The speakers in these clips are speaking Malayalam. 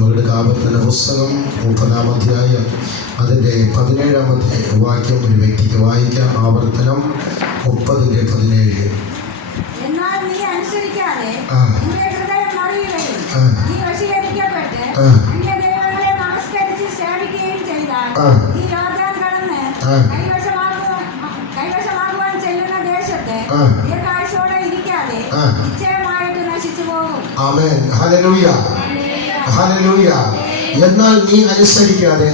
നമ്മുടെ ആവർത്തന പുസ്തകം 30-ാം അധ്യായം അതിൻ്റെ 17-ാമത്തെ വാക്യം ഒരു വ്യക്തിക്ക് വായിക്കാം. ആവർത്തനം 30:17. എന്നാൽ നീ അനുസരിക്കാതെ നിന്റെ ഹൃദയം മറിയുകയും നീ വശീകരിക്കപ്പെട്ട് അന്യദൈവങ്ങളെ നമസ്കരിച്ച് സേവിക്കുകയും ചെയ്താൽ നീ യോർദ്ദാൻ കടന്ന് കൈവശമാകുവാൻ ചെല്ലുന്ന ദേശത്ത് ദീർഘായുസ്സോടെ ഇരിക്കാതെ നിശ്ചയമായിട്ട് നശിച്ചു പോകും. ആമേൻ. ഹല്ലേലൂയ, ഹല്ലേലൂയ. എന്നാൽ നീ അനുസരിക്കാതെ,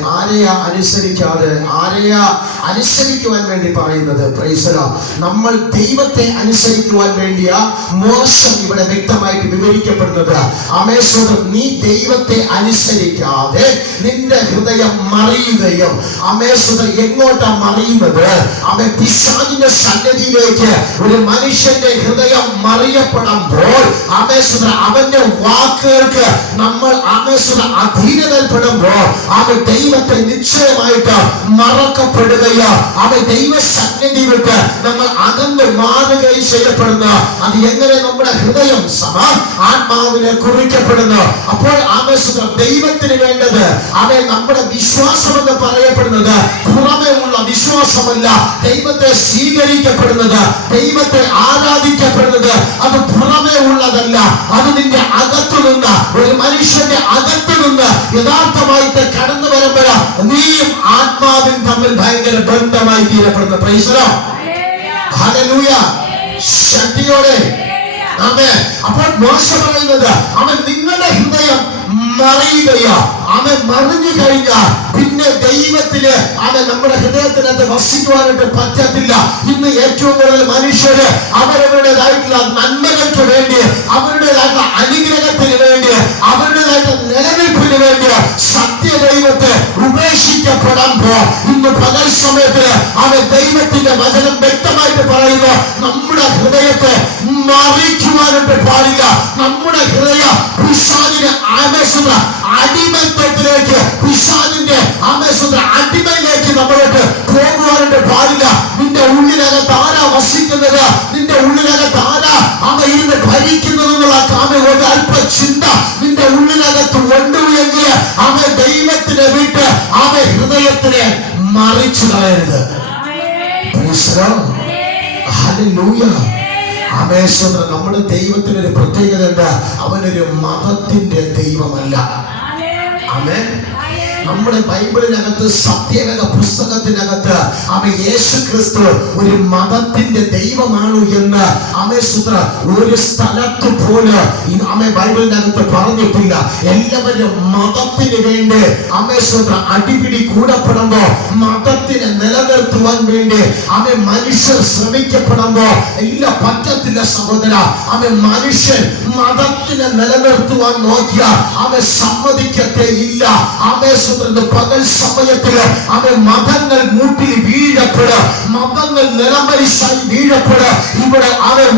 ആരെയാ അനുസരിക്കുവാൻ വേണ്ടി പറയുന്നത്? Praise the lord. നമ്മൾ ദൈവത്തെ അനുസരിക്കുവാൻ വേണ്ടിയ മോശം ഇവിടെ വ്യക്തമായിട്ട് വിവരിക്കപ്പെടുന്നത്. ആമേശ്വരം, നീ ദൈവത്തെ അനുസരിക്കാതെ നിന്റെ ഹൃദയം മറിയുകയും, ആമേശ്വരം എങ്ങോട്ടാ മറിയുന്നത്? അവൻ പിശാചിന്റെ സന്നിധിയിലേക്ക് ഒരു മനുഷ്യന്റെ ഹൃദയം മറിയപ്പെടുമ്പോൾ, ആമേശ്വരം അവന്റെ വാക്കുകൾക്ക് നമ്മൾ ആമേശ്വരം അധീനതപ്പെടുമ്പോൾ അവൻ ദൈവത്തെ നിശ്ചയമായിട്ട് മറക്കപ്പെടുകയോ അവൻ ദൈവ സന്നിധി വിട്ട് നമ്മൾ അകന്ന് മാറുകയും ചെയ്യപ്പെടുന്നു. അത് എങ്ങനെ? നമ്മുടെ ഹൃദയം ആത്മാവിനെ കുറിക്കപ്പെടുന്നു. അപ്പോൾ ആമേശ്വരം ദൈവത്തിന് വേണ്ടത് അവൻ നമ്മുടെ വിശ്വാസം എന്ന് പറയപ്പെടുന്നത് പുറമേ ഉള്ള വിശ്വാസമല്ല. ദൈവത്തെ സ്വീകരിക്കപ്പെടുന്നത്, ദൈവത്തെ ആരാധിക്കപ്പെടുന്നത് അത് പുറമേ ഉള്ളതല്ല. അത് നിന്റെ അകത്തു നിന്ന്, ഒരു മനുഷ്യന്റെ അകത്തു നിന്ന് യഥാർത്ഥമായിട്ട് കടന്നു വരുമ്പോൾ നീയും ആത്മാവും തമ്മിൽ ഭയങ്കര ബന്ധമായി തീരപ്പെടുന്നു. Praise the lord. ഹല്ലേലൂയ. ശക്തിയോടെ ആമേൻ. അപ്പോൾ മോശ പറയുന്നത് അവൻ നിങ്ങളുടെ ഹൃദയം മറിയുകയോ, അവൻ മറിഞ്ഞു കഴിഞ്ഞാൽ പിന്നെ ദൈവത്തിന് അവൻ നമ്മുടെ ഹൃദയത്തിനകത്ത് വസിക്കുവാനായിട്ട് പറ്റത്തില്ല. ഇന്ന് ഏറ്റവും കൂടുതൽ മനുഷ്യര് അവരവരുടേതായിട്ടുള്ള നന്മകൾക്ക് വേണ്ടി, അവരുടേതായിട്ടുള്ള അനുഗ്രഹത്തിന് വേണ്ടി, അവരുടേതായിട്ടുള്ള നിലനിൽപ്പിന് വേണ്ടി സത്യദൈവത്തെ ഉപേക്ഷിക്കപ്പെടുമ്പോ ഇന്ന് പകൽ സമയത്ത് അവൻ ദൈവത്തിന്റെ വചനം വ്യക്തമായിട്ട് പറയുന്നു, നമ്മുടെ ഹൃദയത്തെ മറിക്കുവാനായിട്ട് പാടില്ല. നമ്മുടെ ഹൃദയ പിശാചിന്റെ അടിമത്വത്തിലേക്ക്, പിശാചിന്റെ അടിമയിലേക്ക് നമ്മളോട്ട് പോകുവാനായിട്ട് പാടില്ല. നിന്റെ ഉള്ളിനകത്ത് ആരാ വസിക്കുന്നത്? നിന്റെ ഉള്ളിനകത്ത് ആരാ ഇരുന്ന് ഭരിക്കുന്നതെന്നുള്ള ഒരു അല്പ ചിന്ത നിന്റെ ഉള്ളിനകത്ത് കൊണ്ടുപോയെങ്കിൽ ദൈവത്തിനെ വിട്ട് ഹൃദയത്തിനെ മറിച്ചു കളയരുത്. ഹല്ലേലൂയ. ആമേശ്വരൻ, നമ്മുടെ ദൈവത്തിനൊരു പ്രത്യേകത ഉണ്ട്. അവനൊരു മതത്തിന്റെ ദൈവമല്ല. ആമേൻ. നമ്മുടെ ബൈബിളിനകത്ത്, സത്യവേദ പുസ്തകത്തിനകത്ത് യേശു ക്രിസ്തു ഒരു മതത്തിന്റെ ദൈവമാണ് എന്ന് ഒരു സ്ഥലത്ത് പോലും ബൈബിളിനകത്ത് പറഞ്ഞിട്ടില്ല. എല്ലാവരും മതത്തിന് വേണ്ടി അടിപിടി കൂടപ്പെടുമ്പോ, മതത്തിനെ നിലനിർത്തുവാൻ വേണ്ടി മനുഷ്യർ ശ്രമിക്കപ്പെടുമ്പോ ഇല്ല, പറ്റത്തില്ല സഹോദര. മനുഷ്യൻ മതത്തിനെ നിലനിർത്തുവാൻ നോക്കിയാൽ സമ്മതിക്കത്തേ ഇല്ല. പകൽ സമയത്തില് മതങ്ങൾ മൂട്ടിൽ വീഴപ്പെടുക, മതങ്ങൾ നിലംപരിശായി വീഴപ്പെടുക. ഇവിടെ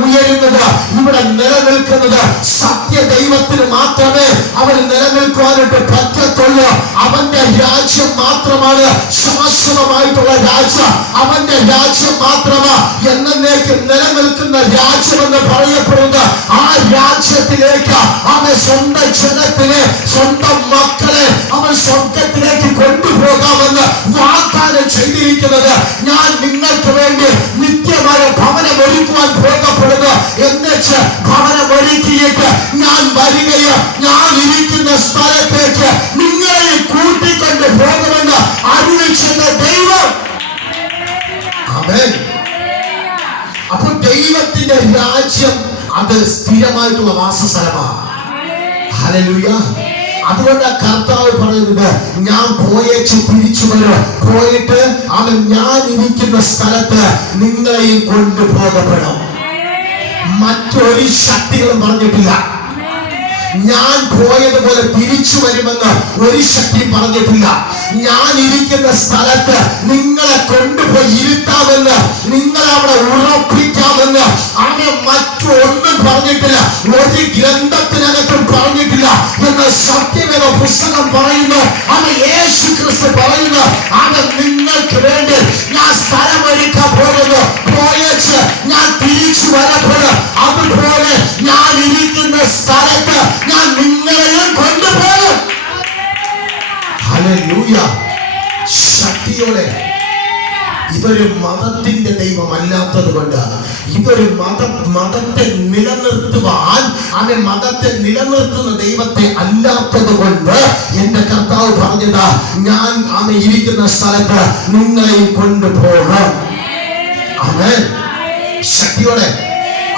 ഉയരുന്നത്, ഇവിടെ നിലനിൽക്കുന്നത് സത്യദൈവത്തിന് മാത്രമേ അവൻ നിലനിൽക്കുവാനായിട്ട് പറ്റത്തുള്ളൂ. അവന്റെ രാജ്യം മാത്രമാണ് ശാശ്വതമായിട്ടുള്ള രാജ്യം. അവന്റെ രാജ്യം മാത്രമാണ് എന്നേക്കും നിലനിൽക്കുന്ന രാജ്യമെന്ന് പറയപ്പെടുന്നത്. ആ രാജ്യത്തിലേക്ക് അവൻ സ്വന്തം ജനത്തിനെ, സ്വന്തം മക്കളെ അവൻ സ്വർഗത്തിലേക്ക് കൊണ്ടുപോകാമെന്ന് വാഗ്ദാനം ചെയ്തിരിക്കുന്നത്. ഞാൻ നിങ്ങൾക്ക് വേണ്ടി നിത്യമായ ഭവനം ഒരുക്കുവാൻ പോകപ്പെടുന്നു. എന്നുവെച്ച് ഭവനം ഒരുക്കിയിട്ട് ഞാൻ വരികയും ഞാൻ ഇരിക്കുന്ന സ്ഥലത്തേക്ക് നിങ്ങളെ കൂട്ടിക്കൊണ്ട് പോകുമെന്ന് അറിയിച്ച ദൈവം. ആമേൻ. അപ്പൊ ദൈവത്തിന്റെ രാജ്യം അത് സ്ഥിരമായിട്ടുള്ള വാസസ്ഥലമാണ്. ഹല്ലേലൂയ. അതുകൊണ്ട് കർത്താവ് പറയുന്നത്, ഞാൻ പോയേച്ച് തിരിച്ചു വരും, പോയിട്ട് ഞാൻ ഇരിക്കുന്ന സ്ഥലത്ത് നിങ്ങളെയും കൊണ്ടുപോകപ്പെടും. മറ്റൊരു ശക്തികളും പറഞ്ഞിട്ടില്ല. ഞാൻ പോയതുപോലെ തിരിച്ചു വരുമെന്ന് ഒരു ശക്തിയും പറഞ്ഞിട്ടില്ല. ഞാൻ ഇരിക്കുന്ന സ്ഥലത്ത് നിങ്ങളെ കൊണ്ടുപോയി ഇരുത്താമെന്ന്, നിങ്ങളെ അവിടെ ഉറപ്പിക്കാമെന്ന് മറ്റൊന്നും പറഞ്ഞിട്ടില്ല. ഒരു ഗ്രന്ഥത്തിനകത്തും പറഞ്ഞിട്ടില്ല എന്ന് സത്യവേദ പുസ്തകം പറയുന്നു. യേശു ക്രിസ്തു പറയുന്നു, നിങ്ങൾക്ക് വേണ്ടി ഞാൻ സ്ഥലമൊരുക്കാൻ പോകുന്നു, പോയച്ച് ഞാൻ തിരിച്ചു വരപ്പെടും. അതുപോലെ ഞാൻ ഇരിക്കുന്ന സ്ഥലത്ത് ഞാൻ നിങ്ങളെയും കൊണ്ടുപോകും. ഇതൊരു മതത്തിന്റെ ദൈവമല്ലാത്തത് കൊണ്ട്, ഇതൊരു മതത്തെ നിലനിർത്തുവാൻ മതത്തെ നിലനിർത്തുന്ന ദൈവത്തെ അല്ലാത്തത് കൊണ്ട് എന്റെ കർത്താവ് പറഞ്ഞത്, ഞാൻ ഇരിക്കുന്ന സ്ഥലത്ത് നിങ്ങളെ കൊണ്ടുപോകാം. ആമേൻ. ശക്തിയോടെ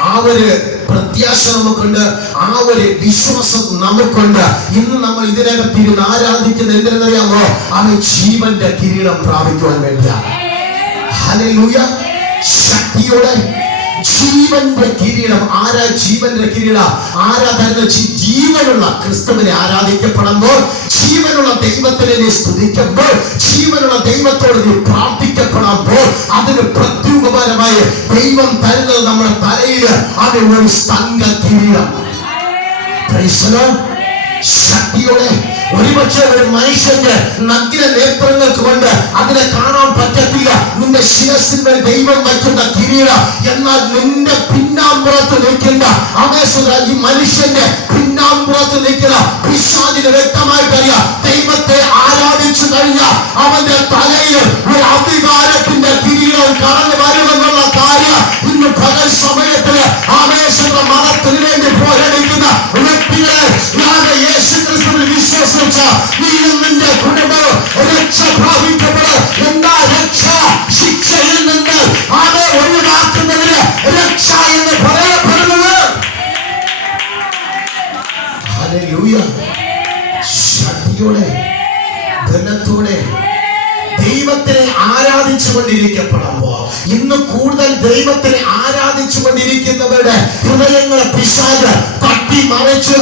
ആ ഒരു പ്രത്യാശ നമുക്കുണ്ട്, ആ ഒരു വിശ്വാസം നമുക്കുണ്ട്. ഇന്ന് നമ്മൾ ഇതിനകത്തിരുന്ന് ആരാധിക്കുന്ന എന്തിനെന്നറിയാമോ? ജീവന്റെ കിരീടം പ്രാപിക്കുവാൻ വേണ്ടിയാ. ഹല്ലേലൂയ. ശക്തിയോടെ ജീവന്റെ കിരീടം. ആരാ ജീവന്റെ കിരീടം? ആരാ തരുന്ന? ജീവനുള്ള ക്രിസ്തുവിനെ ആരാധിക്കപ്പെടുമ്പോൾ, ജീവനുള്ള ദൈവത്തിനെ നീ സ്തുതിക്കുമ്പോൾ, ജീവനുള്ള ദൈവത്തോട് നീ പ്രാർത്ഥിക്കപ്പെടുമ്പോൾ, അതിന് പ്രത്യുപകാരമായി ദൈവം തരുന്നത് നമ്മുടെ തലയിൽ ഒരു സ്തംഭ കിരീടം. ശക്തിയോടെ ഒരുപക്ഷെ ഒരു മനുഷ്യന്റെ നഗ്ന നേത്രങ്ങൾക്ക് കൊണ്ട് അതിനെ കാണാൻ പറ്റത്തില്ല, നിന്റെ ശിരസിന്മേൽ ദൈവം വയ്ക്കുന്ന കിരീടം. എന്നാൽ നിന്റെ പിന്നാമ്പുറത്ത് നിൽക്കുന്ന ഈ മനുഷ്യന്റെ പിന്നാമ്പുറത്ത് നിൽക്കുന്ന പിശാചിന് വ്യക്തമായിട്ടറിയാം, ദൈവത്തെ ആരാധിച്ചു കഴിഞ്ഞാൽ അവന്റെ തലയിൽ ഒരു അധികാരത്തിന്റെ കിരീടം കടന്നു വരുമെന്നുള്ള കാര്യം ഇന്ന് പകൽ സമയത്തിന് മതത്തിന് വേണ്ടി പോരടിക്കുന്ന വ്യക്തികളെ യേശു ക്രിസ്തുവിൽ വിശ്വസിച്ച നീയും നിന്റെ കുടുംബം രക്ഷ പ്രാപിക്കപ്പെടും. എന്താ രക്ഷ? ശിക്ഷയിൽ നിന്ന് ഒഴിവാക്കുന്നതിന് രക്ഷ എന്ന് പറയപ്പെടുന്നത്. ഹല്ലേലൂയ. ശക്തിയോടെ ബലത്തോടെ ദൈവത്തിനെ ആരാധിച്ചു കൊണ്ടിരിക്കപ്പെടുമ്പോ, ഇന്ന് കൂടുതൽ ദൈവത്തിനെ ആരാധിച്ചു കൊണ്ടിരിക്കുന്നവരുടെ ഹൃദയങ്ങളെ പിശാച് തട്ടി മറിച്ച്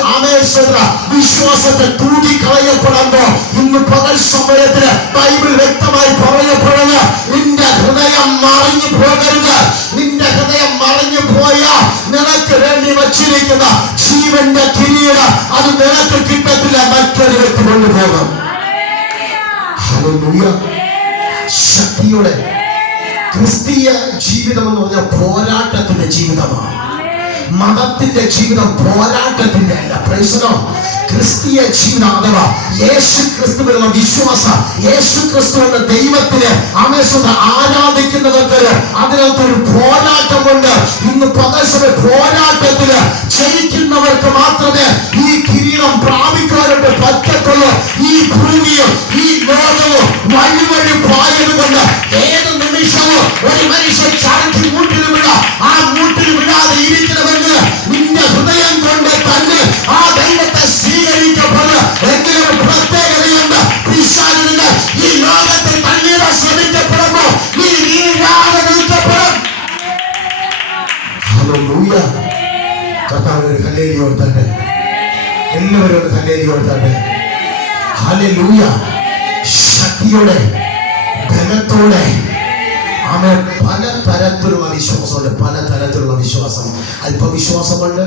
വിശ്വാസത്തെ തൂക്കിക്കളയപ്പെടുമ്പോ, ഇന്ന് പകൽ സമയത്തിന് ബൈബിൾ വ്യക്തമായി പറയപ്പെടുന്നത്, നിന്റെ ഹൃദയം മറിഞ്ഞു പോകരുത്. നിന്റെ ഹൃദയം മറിഞ്ഞു പോയാൽ നിനക്ക് വേണ്ടി വച്ചിരിക്കുന്ന ജീവന്റെ കിരീടം അത് നിനക്ക് കിട്ടത്തില്ല, മറ്റൊരു വ്യക്തി കൊണ്ടുപോകും. ഹല്ലേലൂയ. ശക്തിയോടെ ക്രിസ്തീയ ജീവിതം എന്ന് പറഞ്ഞാൽ പോരാട്ടത്തിന്റെ ജീവിതമാണ്. മതത്തിന്റെ ജീവിതം പോരാട്ടത്തിന്റെ അല്ല. Price the Lord. ക്രിസ്തീയ ജീവിതം അഥവാ യേശു ക്രിസ്തുവിനുള്ള വിശ്വാസം, യേശു ക്രിസ്തു എന്ന ദൈവത്തിന് ആരാധിക്കുന്നവർക്ക് അതിനകത്തൊരു പോരാട്ടമുണ്ട്. ഇന്ന് പകൽ സമയം പോരാട്ടത്തില് ജയിക്കുന്നവർക്ക് മാത്രമേ ഈ കിരീടം പ്രാപിക്കുവാനായിട്ട് പറ്റത്തുള്ളൂ. ഈ ഭൂമിയും ഈ ലോകവും വഴി പായതുകൊണ്ട് ഏത് നിമിഷവും ഒരു മനുഷ്യൻ ചാടി മൂട്ടിൽ വിടാം. ആ മൂട്ടിൽ വിടാതെ ഇരിക്കണമെന്ന് നിന്റെ ഹൃദയം കൊണ്ട് തന്നെ ആ ദൈവത്തെ സ്വീകരിക്കപ്പെടുക. എങ്കിലും പ്രത്യേകതയുണ്ട്. പിശാചിന് ഈ ലോകത്തെ തള്ളിയിടാൻ ശ്രമിക്കപ്പെടുമ്പോൾ നീ വീഴാതെ നിൽക്കപ്പെടും. ഹല്ലേലൂയ. കർത്താവ് ഒരു ഹല്ലേലൂയ കൊടുത്താട്ടെ. എല്ലാവരും ഒരു ഹല്ലേലൂയ കൊടുത്താട്ടെ. ഹല്ലേലൂയ. ശക്തിയോടെ ബലത്തോടെ പല തരത്തിലുള്ള വിശ്വാസമുണ്ട്. പല തരത്തിലുള്ള വിശ്വാസം. അല്പവിശ്വാസമുണ്ട്.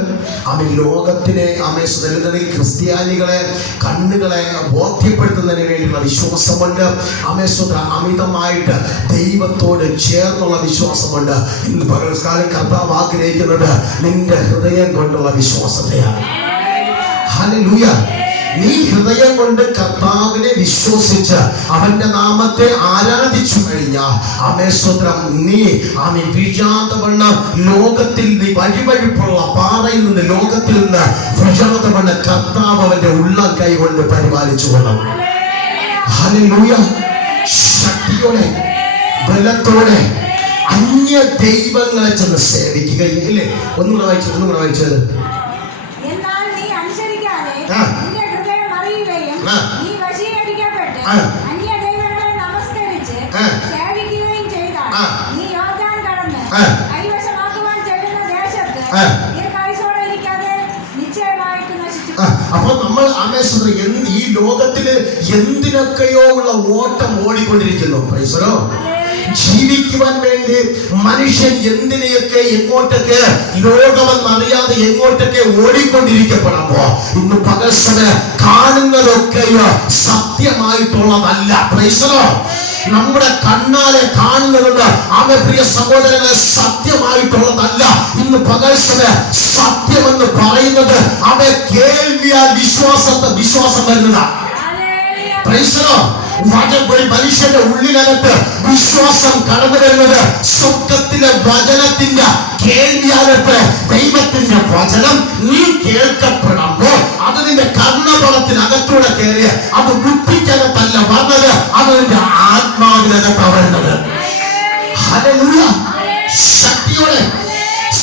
ലോകത്തിനെ ക്രിസ്ത്യാനികളെ കണ്ണുകളെ ബോധ്യപ്പെടുത്തുന്നതിന് വേണ്ടിയുള്ള വിശ്വാസമുണ്ട്. അമിതമായിട്ട് ദൈവത്തോട് ചേർന്നുള്ള വിശ്വാസമുണ്ട്. ഇന്ന് പകൽക്കാലം കർത്താവ് ആഗ്രഹിക്കുന്നത് നിന്റെ ഹൃദയം കൊണ്ടുള്ള വിശ്വാസത്തെയാണ്. ഹല്ലേലൂയ. നീ ഹൃദയം കൊണ്ട് കർത്താവിനെ വിശ്വസിച്ച് അവന്റെ നാമത്തെ ആരാധിച്ചു കഴിഞ്ഞാൽ നീ വീഴാതെ വണ്ണം ലോകത്തിൽ നീ വഴിവഴിപ്പുള്ള പാറയിൽ നിന്ന് ലോകത്തിൽ നിന്ന് വീഴാതെ വണ്ണം കർത്താവ് അവന്റെ ഉള്ളം കൈ കൊണ്ട് പരിപാലിച്ചു കൊള്ളും. ഹല്ലേലൂയ. ശക്തിയോടെ ബലത്തോടെ അന്യ ദൈവങ്ങളെ ചെന്ന് സേവിക്കുകയില്ലേ. ഒന്നുകൂടെ വായിച്ചത് നീ വശീകരിക്കപ്പെട്ട് അന്യ ദൈവങ്ങളെ നമസ്കരിച്ച് സേവിക്കുകയും ചെയ്താൽ നീ യോർദാൻ കടന്ന് കൈവശമാക്കുവാൻ ചെല്ലുന്ന ദേശത്ത് ദീർഘായുസ്സോടെ ഇരിക്കാതെ നിശ്ചയമായിട്ട് നശിച്ചു. അപ്പോൾ നമ്മൾ ഈ ലോകത്തില് എന്തിനൊക്കെയോ ഉള്ള ഓട്ടം ഓടിക്കൊണ്ടിരിക്കുന്നു. Price the Lord. ജീവിക്കുവാൻ വേണ്ടി മനുഷ്യൻ എന്തിനെയൊക്കെ എങ്ങോട്ടൊക്കെ ലോകമെന്നറിയാതെ എങ്ങോട്ടൊക്കെ ഓടിക്കൊണ്ടിരിക്കപ്പെടുമ്പോ ഇന്ന് പകൽ സമയം കാണുന്നതൊക്കെയോ സത്യമായിട്ടുള്ളതല്ല. Praise the lord. നമ്മുടെ കണ്ണാലെ കാണുന്നതുകൊണ്ട് പ്രിയ സഹോദരങ്ങളെ സത്യമായിട്ടുള്ളതല്ല. ഇന്ന് പകൽ സമയം സത്യമെന്ന് പറയുന്നത് കേൾവിയാൽ വിശ്വാസം വരുന്നതാണ്. Price the Lord. ഒരു മനുഷ്യന്റെ ഉള്ളിനകത്ത് വിശ്വാസം കടന്നു വരുന്നത് സ്വർഗത്തിലെ വചനത്തിന്റെ കേൾവിയാലത്ത്. ദൈവത്തിന്റെ വചനം നീ കേൾക്കപ്പെടുമ്പോൾ അത് നിന്റെ കർണപടത്തിനകത്തൂടെ കയറിയ അത് ബുദ്ധിക്കകത്തല്ല വന്നത്, അത് നിന്റെ ആത്മാവിനകത്താണ് വരുന്നത്. ഹല്ലേലൂയ. ശക്തിയോടെ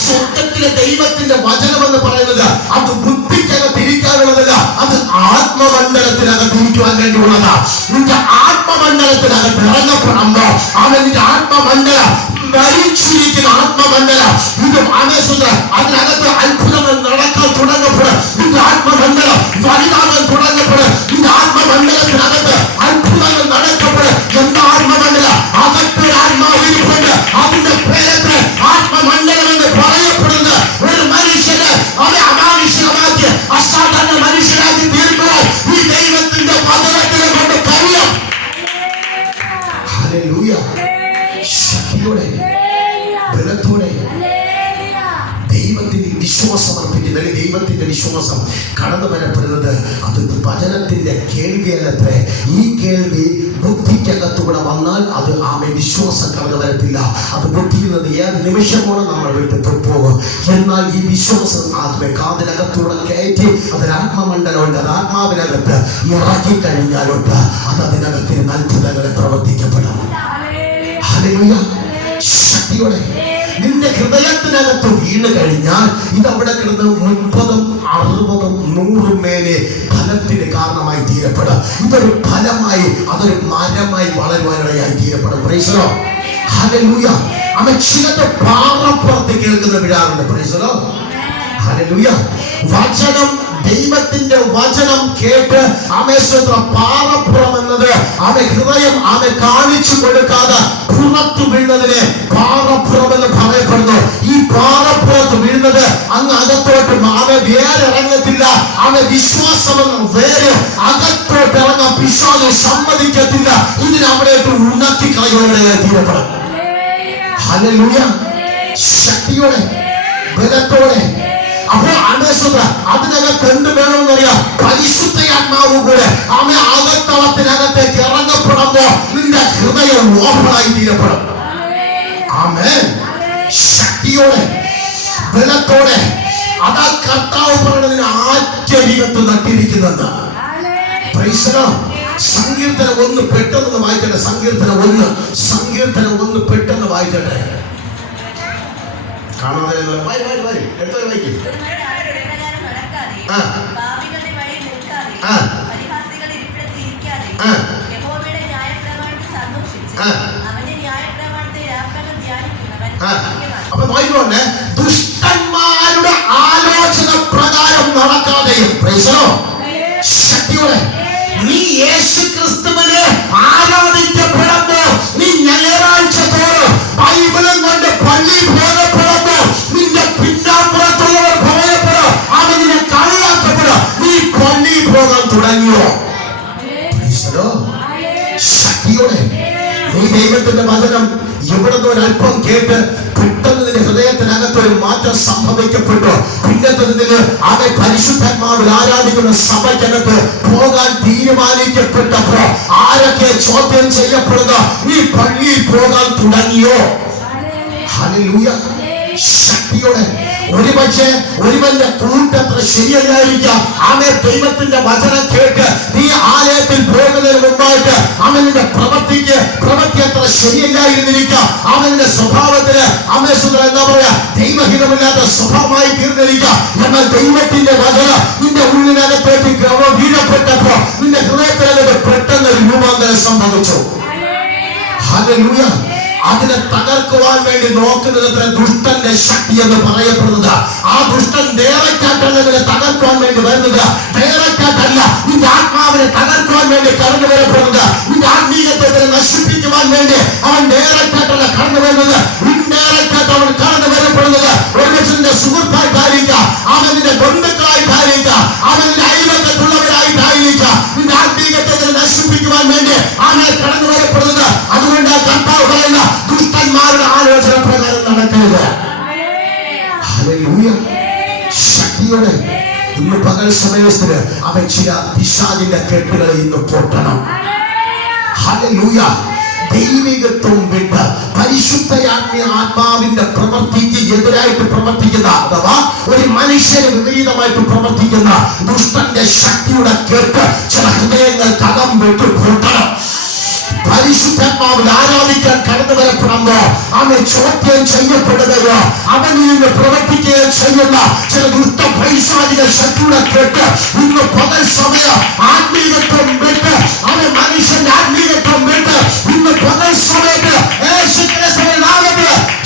സ്വർഗത്തിലെ ദൈവത്തിന്റെ വചനം എന്ന് പറയുന്നത് അത് ബുദ്ധിക്കകത്ത് ഇരിക്കാനുള്ളതല്ല, അത് ആത്മമണ്ഡലത്തിനകത്ത് ഇരിക്കുവാൻ വേണ്ടിയുള്ളതാ. നിന്റെ ആത്മമണ്ഡലത്തിനകത്ത് ഇറങ്ങപ്പെടുമ്പോ അവന്റെ ആത്മമണ്ഡലം മരിച്ചിരിക്കുന്ന ആത്മമണ്ഡലം ഇത് ആവേശുണ്ട്. അതിനകത്ത് അത്ഭുതങ്ങൾ നടക്കാൻ തുടങ്ങപ്പെടും. നിന്റെ ആത്മമണ്ഡലം വലുതാകാൻ തുടങ്ങപ്പെടും. നിന്റെ ആത്മമണ്ഡലത്തിനകത്ത് അത്ഭുതങ്ങൾ നടക്കപ്പെടും. എന്താ ആത്മമണ്ഡലം? അകത്ത് ആത്മാവിരിപ്പുണ്ട്. അതിന്റെ പേരത്ത് ആത്മമണ്ഡലം എന്ന് പറയപ്പെടുന്ന ഒരു മനുഷ്യന് അവരെ അമാനുഷികമാക്കി അസാധാരണ മനുഷ്യരാക്കി തീർക്കുവാൻ ഈ ദൈവത്തിന്റെ വചനത്തിനെ കൊണ്ട് കഴിയും. ഹല്ലേലൂയ. ശക്തിയോടെ ബലത്തോടെ ദൈവത്തിന് വിശ്വാസം അർപ്പിക്കുന്ന ദൈവത്തിന്റെ വിശ്വാസം കടന്നു വരപ്പെടുന്നത് അത് വചനത്തിന്റെ കേൾവിയല്ലത്രേ. ഈ കേൾവി ബുദ്ധിക്കകത്തൂടെ വന്നാൽ അത് ആമേ വിശ്വാസം കടന്നു വരത്തില്ല. അത് ബുദ്ധിയിൽ നിന്ന് ഏത് നിമിഷമോടെ നമ്മൾ വിട്ടു പോകും. എന്നാൽ ഈ വിശ്വാസം ആത്മേ കാതിനകത്തൂടെ കയറ്റി അതിനാത്മമണ്ഡലമുണ്ട്. അത് ആത്മാവിനകത്ത് ഇറക്കി കഴിഞ്ഞാലോട്ട് അത് അതിനകത്തിന് അത്ഭുതങ്ങളെ പ്രവർത്തിക്കപ്പെടും. ഹല്ലേലൂയ. ശക്തിയോടെ നിന്റെ ഹൃദയത്തിനകത്ത് വീണ് കഴിഞ്ഞാൽ ഇതവിടെ കിടന്ന് 30, 60, 100 മേലെ ഫലത്തിന് കാരണമായി തീരപ്പെടും. ഇതൊരു ഫലമായി അതൊരു മരമായി വളരുവാനിടയായി തീരപ്പെടും. Praise the lord. ഹല്ലേലൂയ. അവൻ ചിലത് പാറപ്പുറത്ത് കേൾക്കുന്ന വിടാറുണ്ട്. Praise the lord. ഹല്ലേലൂയ. വചനം ദൈവത്തിന്റെ വചനം കേട്ട് ആമേശ്വര പാറപ്പുറം എന്നത് അവ ഹൃദയം അവ കാണിച്ചു കൊടുക്കാതെ പുറത്തു വീഴുന്നതിനെ പാറപ്പുറം എന്ന് പറയപ്പെടുന്നു. ഈ പാറപ്പുറത്ത് വീഴുന്നത് അങ്ങ് അകത്തോട്ട് അവ വേറെ ഇറങ്ങത്തില്ല. അവ വിശ്വാസമെന്ന വേറെ അകത്തോട്ട് ഇറങ്ങാൻ പിശാച് സമ്മതിക്കത്തില്ല. ഇതിനവിടേക്ക് ഉണക്കിക്കളയോടെ തീരപ്പെടും. ഹല്ലേലൂയ. ശക്തിയോടെ ബലത്തോടെ. അപ്പോൾ അതിനകത്ത് എന്ത് വേണമെന്നറിയാം? പരിശുദ്ധയാത്മാവ് കൂടെ ആമേ അകത്തളത്തിനകത്തേക്ക് ഇറങ്ങപ്പെടുമ്പോ നിന്റെ ഹൃദയം ഓപ്പണായി തീരപ്പെടും. ആമേൻ. ശക്തിയോടെ ബലത്തോടെ. അതാ കർത്താവ് പറയുന്നതിന് ആറ്റരികത്ത് നട്ടിരിക്കുന്നത്. Praise the lord. സങ്കീർത്തനം 1 പെട്ടെന്ന് വായിക്കട്ടെ. സങ്കീർത്തനം 1 പെട്ടെന്ന് വായിക്കട്ടെ. കാണാതെ അപ്പൊ നോക്കിക്കോണ്ടേ, ദുഷ്ടന്മാരുടെ ആലോചന പ്രകാരം നടക്കാതെയും. Price the lord. ശക്തിയോടെ നീ യേശു ക്രിസ്തുവിനെ ആരാധിക്കപ്പെടുമ്പോ, നീ ഞായറാഴ്ച തോറും ബൈബിളും കൊണ്ട് പള്ളി പോകപ്പെടുമ്പോ നിന്റെ പിന്നാമ്പുറത്തുള്ളവർ ഭയപ്പെടും. അവനെ കളിയാക്കപ്പെടും. നീ പള്ളി പോകാൻ തുടങ്ങിയോ? ശക്തിയോടെ നീ ദൈവത്തിന്റെ വചനം എവിടുന്ന് ഒരല്പം കേട്ട് പെട്ടെന്ന് നിന്റെ ഹൃദയത്തിനകത്തൊരു മാറ്റം സംഭവിക്കപ്പെട്ടു. പിന്നത്തെ അവൻ പരിശുദ്ധാത്മാവിൽ ആരാധിക്കുന്ന സഭയ്ക്കകത്ത് പോകാൻ തീരുമാനിക്കപ്പെട്ടപ്പോ ആരൊക്കെ ചോദ്യം ചെയ്യപ്പെടുക? നീ പള്ളിയിൽ പോകാൻ തുടങ്ങിയോ? ഹല്ലേലൂയ. ശക്തിയോടെ ഒരുപക്ഷെ ഒരുവന്റെ കൂട്ടത്ര ശരിയല്ലായിരിക്കാം. അവനെ ദൈവത്തിന്റെ വചനം കേട്ട് നീ ആലയത്തിൽ പോകുന്നതിന് മുമ്പായിട്ട് അവന്റെ പ്രവൃത്തി അത്ര ശരിയല്ലായിരുന്നിരിക്കാം. അവന്റെ സ്വഭാവത്തിന് എന്താ പറയാ, ദൈവഹിതമില്ലാത്ത സ്വഭാവമായി തീർന്നിരിക്കാം. എന്നാൽ ദൈവത്തിന്റെ വചനം നിന്റെ ഉള്ളിനകത്തേക്ക് വീഴപ്പെട്ടപ്പോ നിന്റെ ഹൃദയത്തിനകത്ത് പെട്ടെന്ന് രൂപാന്തരം സംഭവിച്ചു. ഹല്ലേലൂയ. അതിനെ തകർക്കുവാൻ വേണ്ടി നോക്കുന്നത് ദുഷ്ടന്റെ ശക്തി എന്ന് പറയപ്പെടുന്നത്. ആ ദുഷ്ടൻ ഡയറക്റ്റായിട്ടല്ല തകർക്കുവാൻ വേണ്ടി വരുന്നത്. ഡയറക്റ്റായിട്ടല്ല നിന്റെ ആത്മാവിനെ തകർക്കുവാൻ വേണ്ടി കടന്നു വരപ്പെടുന്നത്. നിന്റെ ആത്മീയത്തെ നശിപ്പിക്കുവാൻ വേണ്ടി അവൻ ഡയറക്റ്റായിട്ടല്ല കടന്നു വരുന്നത്. ഇൻഡയറക്റ്റായിട്ട് അവൻ കടന്നു വരപ്പെടുന്നത്. ഒരു മനുഷ്യന്റെ സുഹൃത്തായിട്ടായിരിക്കാം, അവന്റെ ബന്ധുക്കളായിട്ടായിരിക്കാം, അവന്റെ അയൽവക്കത്തുള്ളവരായിട്ടായിരിക്കാം. നിന്റെ ആത്മീയത്തെ നശിപ്പിക്കുവാൻ വേണ്ടി അവനെ കടന്നു വരപ്പെടുന്നത്. അതുകൊണ്ട് ആ കർത്താവ് പറയുന്ന ദുഷ്ടന്മാരുടെ ആലോചന പ്രകാരം നടക്കരുത്. ഹല്ലേലൂയ. ശക്തിയോടെ ഇന്ന് പകൽ സമയത്തിന് അവൻ ചില പിശാചിന്റെ കെട്ടുകളെ ഇന്ന് പൊട്ടണം. ഹല്ലേലൂയ. ദൈവികത്വം വിട്ട് ആത്മാവിന്റെ പ്രവൃത്തിക്ക് എതിരായിട്ട് പ്രവർത്തിക്കുന്ന, അഥവാ ഒരു മനുഷ്യന് വിപരീതമായിട്ട് പ്രവർത്തിക്കുന്ന ദുഷ്ടന്റെ ശക്തിയുടെ കേട്ട് ചില ഹൃദയങ്ങൾ കടം വിട്ട് പൊട്ടണം. പരിശുദ്ധാത്മാവിൽ ആരാധിക്കാൻ കടന്നു വരപ്പെടുമ്പോ അവൻ ചോദ്യം ചെയ്യപ്പെടുകയോ അവനിൽ നിന്ന് പ്രവർത്തിക്കുകയോ ചെയ്യുന്ന ചില ദുഷ്ട പൈശാചിക ശക്തിയുടെ കേട്ട് ഇന്ന് പകൽ സമയം ആത്മീയത്വം വിട്ട് അവൻ മനുഷ്യന്റെ ആത്മീയത്വം വിട്ട് ഇന്ന് പകൽ സമയത്ത്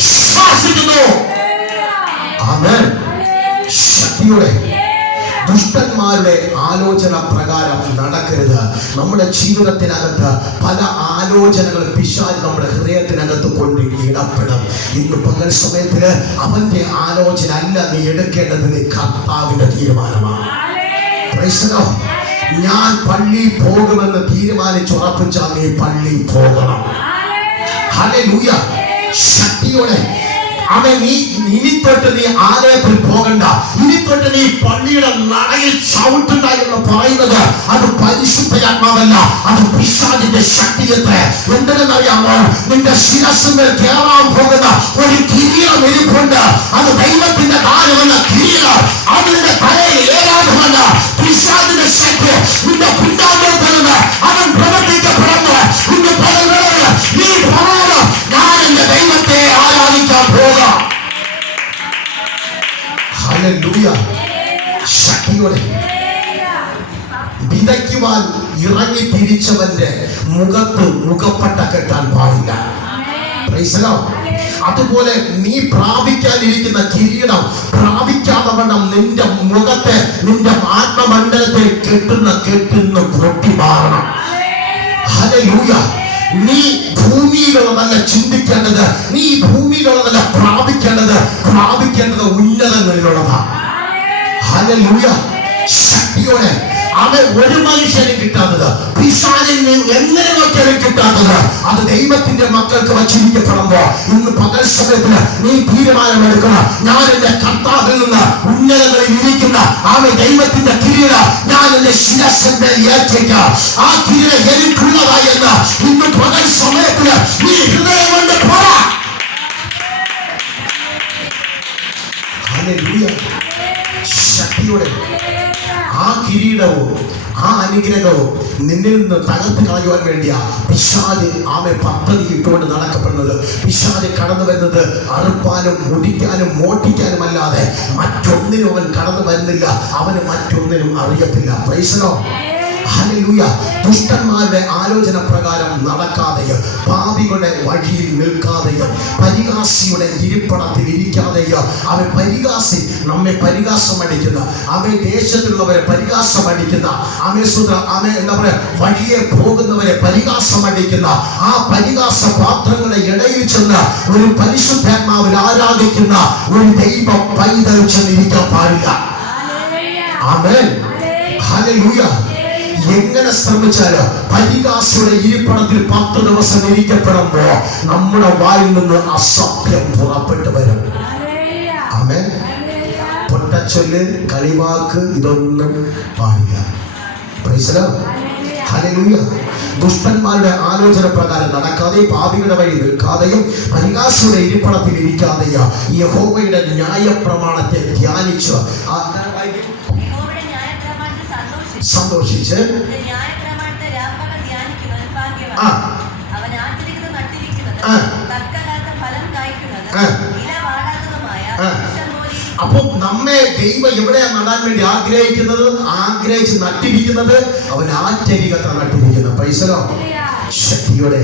ശ്വാസിക്കുന്നു. ആമേൻ. ശക്തിയുടെ ദുഷ്ടന്മാരുടെ ആലോചന പ്രകാരം നടക്കരുത്. നമ്മുടെ ജീവിതത്തിനകത്ത് പല ആലോചനകൾ പിശാച് നമ്മുടെ ഹൃദയത്തിനകത്ത് കൊണ്ട് ഇടപെടും. ഇന്ന് പകൽ സമയത്തില് അവന്റെ ആലോചന അല്ല നീ എടുക്കേണ്ടത്, നീ കർത്താവിന്റെ തീരുമാനമാണ്. ഞാൻ പള്ളി പോകുമെന്ന് തീരുമാനിച്ചുറപ്പിച്ചാൽ നീ പള്ളി പോകണം. ഹല്ലേലൂയ. ശക്തിയോടെ അവൻ ഇനി തൊട്ട് നീ ആലയത്തിൽ പോകണ്ട, ഇനി തൊട്ട് നീ പള്ളിയുടെ നടയിൽ ചവിട്ടണ്ട എന്ന് പറയുന്നത് അത് പരിശുദ്ധാത്മാവല്ല, അത് പിശാചിന്റെ ശക്തിയത്രേ. എന്തെന്നറിയാമോ? നിന്റെ ശിരസ്സിന്മേൽ കേറാൻ പോകുന്ന ഒരു കിരീടം ഇരിപ്പുണ്ട്. അത് ദൈവത്തിന്റെ കാര്യമല്ല. കിരീടം അത് നിന്റെ തലയിൽ ഏറാകുമല്ല. പിശാചിന്റെ ശക്തി നിന്റെ പിന്നാമ്പുറത്തുനിന്ന് അവൻ പ്രവർത്തിക്കപ്പെടുന്നു. ഇന്ന് പലവരെ നീ പറയണം, ഞാൻ എന്റെ ദൈവത്തെ ആരാധിക്കാൻ പോകാം. ഹല്ലേലൂയ. ശക്തിയോടെ വിതയ്ക്കുവാൻ ഇറങ്ങി തിരിച്ചവന്റെ മുഖത്ത് മുഖപ്പട്ട കെട്ടാൻ പാടില്ല. അതുപോലെ നീ പ്രാപിക്കാനിരിക്കുന്ന കിരീടം പ്രാപിക്കാതെ വണ്ണം നിന്റെ മുഖത്തെ, നിന്റെ ആത്മമണ്ഡലത്തെ കെട്ടുന്ന പൊട്ടി മാറണം. ഹല്ലേലൂയ. നീ ഭൂമിയിലുള്ളതല്ല ചിന്തിക്കേണ്ടത്, നീ ഭൂമിയിലുള്ളതല്ല പ്രാപിക്കേണ്ടത് ഉന്നതങ്ങളിലുള്ളതാണ്. ഹല്ലേലൂയ. ശക്തിയോടെ അവൻ ഒരു മനുഷ്യനും കിട്ടാത്തത്, പിശാചിന് എങ്ങനെ നോക്കിയാലും കിട്ടാത്തത്, അത് ദൈവത്തിന്റെ മക്കൾക്ക് വച്ചിരിക്കപ്പെടുമ്പോ ഇന്ന് പകൽ സമയത്തിന് നീ തീരുമാനമെടുക്കണം. ഞാൻ എന്റെ കർത്താവിൽ നിന്ന് ഉന്നതങ്ങളിൽ ഇരിക്കുന്ന അവൻ ദൈവത്തിന്റെ കിരീടം ഞാൻ എന്റെ ശിരസ്സിന്റെ ഏറ്റിരിക്കാം. ആ കിരീടം എനിക്കുള്ളതായി എന്ന് ഇന്ന് പകൽ സമയത്തിന് നീ ഹൃദയം കൊണ്ട് പോരാ. ഹല്ലേലൂയ. ശക്തിയോടെ ആ കിരീടവും ആ അനുഗ്രഹവും നിന്നിൽ നിന്ന് തകർത്ത് കളയുവാൻ വേണ്ടിയാ പിശാച് ആമെ പദ്ധതി ഇട്ടുകൊണ്ട് നടക്കപ്പെടുന്നത്. പിശാച് കടന്നു വരുന്നത് അറുപ്പാനും മുടിക്കാനും മോട്ടിക്കാനും അല്ലാതെ മറ്റൊന്നിനും അവൻ കടന്നു വരുന്നില്ല. അവന് മറ്റൊന്നിനും അറിയത്തില്ല. Price the lord. ഹല്ലേലൂയ. ദുഷ്ടന്മാരുടെ ആലോചന പ്രകാരം നടക്കാതെയും പാപികളുടെ വഴിയിൽ നിൽക്കാതെയും പരിഹാസിയുടെ ഇരിപ്പിടത്തിൽ ഇരിക്കാതെയും അവൻ പരിഹാസി നമ്മെ പരിഹാസം അടിക്കുന്ന, അവൻ ദേശത്തിലുള്ളവരെ പരിഹാസം അടിക്കുന്ന, എന്താ പറയുക, വഴിയെ പോകുന്നവരെ പരിഹാസം അടിക്കുന്ന ആ പരിഹാസ പാത്രങ്ങളുടെ ഇടയിൽ ചെന്ന് ഒരു പരിശുദ്ധാത്മാവിൽ ആരാധിക്കുന്ന ഒരു ദൈവ പൈതൽ ചെന്നിരിക്കാൻ പാടില്ല. ആമേൻ. ഹല്ലേലൂയ. എങ്ങനെ ശ്രമിച്ചാല് പരിഹാസിയുടെ ഇരിപ്പിടത്തിൽ 10 ദിവസം ഇരിക്കപ്പെടുമ്പോ നമ്മുടെ വായിൽ നിന്ന് അസഭ്യം പുറപ്പെട്ടു വരും. ആമേൻ. പൊട്ടച്ചൊല്ല്, കളിവാക്ക് ഇതൊന്നും പാടില്ല. Price the lord. ഹല്ലേലൂയ. ദുഷ്ടന്മാരുടെ ആലോചന പ്രകാരം നടക്കാതെ പാപികളുടെ വഴി നിൽക്കാതെയും പരിഹാസിയുടെ ഇരിപ്പിടത്തിൽ ഇരിക്കാതെയും യഹോവയുടെ ന്യായപ്രമാണത്തെ ധ്യാനിച്ചു സന്തോഷിച്ച് അപ്പൊ നമ്മെ ദൈവം എവിടെയാണ് നടാൻ വേണ്ടി ആഗ്രഹിച്ച് നട്ടിരിക്കുന്നത്? അവൻ ആറ്റരികത്ത് നട്ടിരിക്കുന്നത്. Praise the lord. ശക്തിയോടെ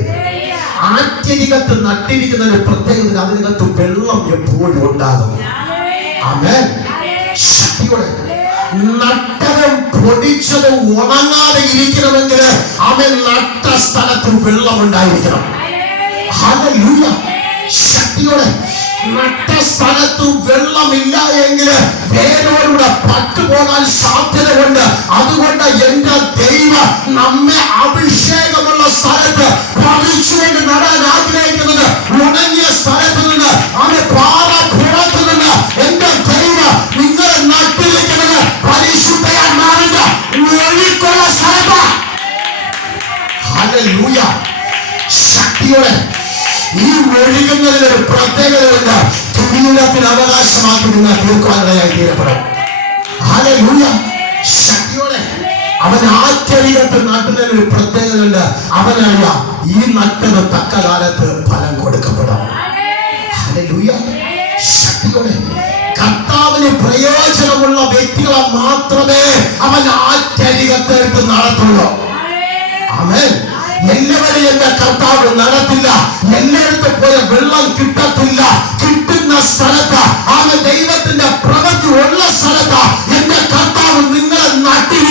ആറ്റരികത്ത് നട്ടിരിക്കുന്ന ഒരു പ്രത്യേകത, അതിനകത്ത് വെള്ളം എപ്പോഴും ഉണ്ടാകും. ആമേൻ. ശക്തിയോടെ നട്ടതും പൊടിച്ചതും ഉണങ്ങാതെ ഇരിക്കണമെങ്കിൽ അവൻ നട്ട സ്ഥലത്ത് വെള്ളം ഉണ്ടായിരിക്കണം. ഹല്ലേലൂയ. ശക്തിയോടെ നട്ട സ്ഥലത്ത് വെള്ളമില്ല എങ്കിൽ വേരോടുകൂടെ പട്ടുപോകാൻ സാധ്യതയുണ്ട്. അതുകൊണ്ട് എന്റെ ദൈവം നമ്മെ അഭിഷേകമുള്ള സ്ഥലത്ത് പറിച്ചുകൊണ്ട് നടാൻ ആഗ്രഹിക്കുന്നത് ഉണങ്ങിയ സ്ഥലത്ത് നിന്ന്, അവന്റെ പാറ പുറത്തു നിന്ന് എന്റെ ദൈവം നിങ്ങളെ നട്ടിരിക്കുന്നത് പരിശുദ്ധമായ ഒഴുക്കുള്ള സ്ഥലത്ത്. ഹല്ലേലൂയ. ശക്തിയോടെ ഈ ഒഴുകുന്നതിനൊരു പ്രത്യേകതയുണ്ട്. കിരീടത്തിന് അവകാശമാക്കി നിങ്ങൾ തീർക്കുവാനായി തീരപ്പെടും. ഹല്ലേലൂയ. ശക്തിയോടെ അവൻ ആറ്റരികത്ത് നട്ടുന്നതിനൊരു പ്രത്യേകതയുണ്ട്. അവനറിയാം ഈ നട്ടത് തക്ക കാലത്ത് ഫലം കൊടുക്കപ്പെടും. ഹല്ലേലൂയ. ശക്തിയോടെ കർത്താവിന് പ്രയോജനമുള്ള വ്യക്തികളെ മാത്രമേ അവൻ ആറ്റരികത്തേക്ക് നടത്തുള്ളൂ. ആമേൻ. എല്ലാവരെയും എന്റെ കർത്താവ് നടത്തില്ല. എല്ലായിടത്തും പോയ വെള്ളം കിട്ടത്തില്ല. കിട്ടുന്ന സ്ഥലത്ത് അവൻ ദൈവത്തിന്റെ പ്രവൃത്തി ഉള്ള സ്ഥലത്ത് എന്റെ കർത്താവ് നിങ്ങളെ നട്ടി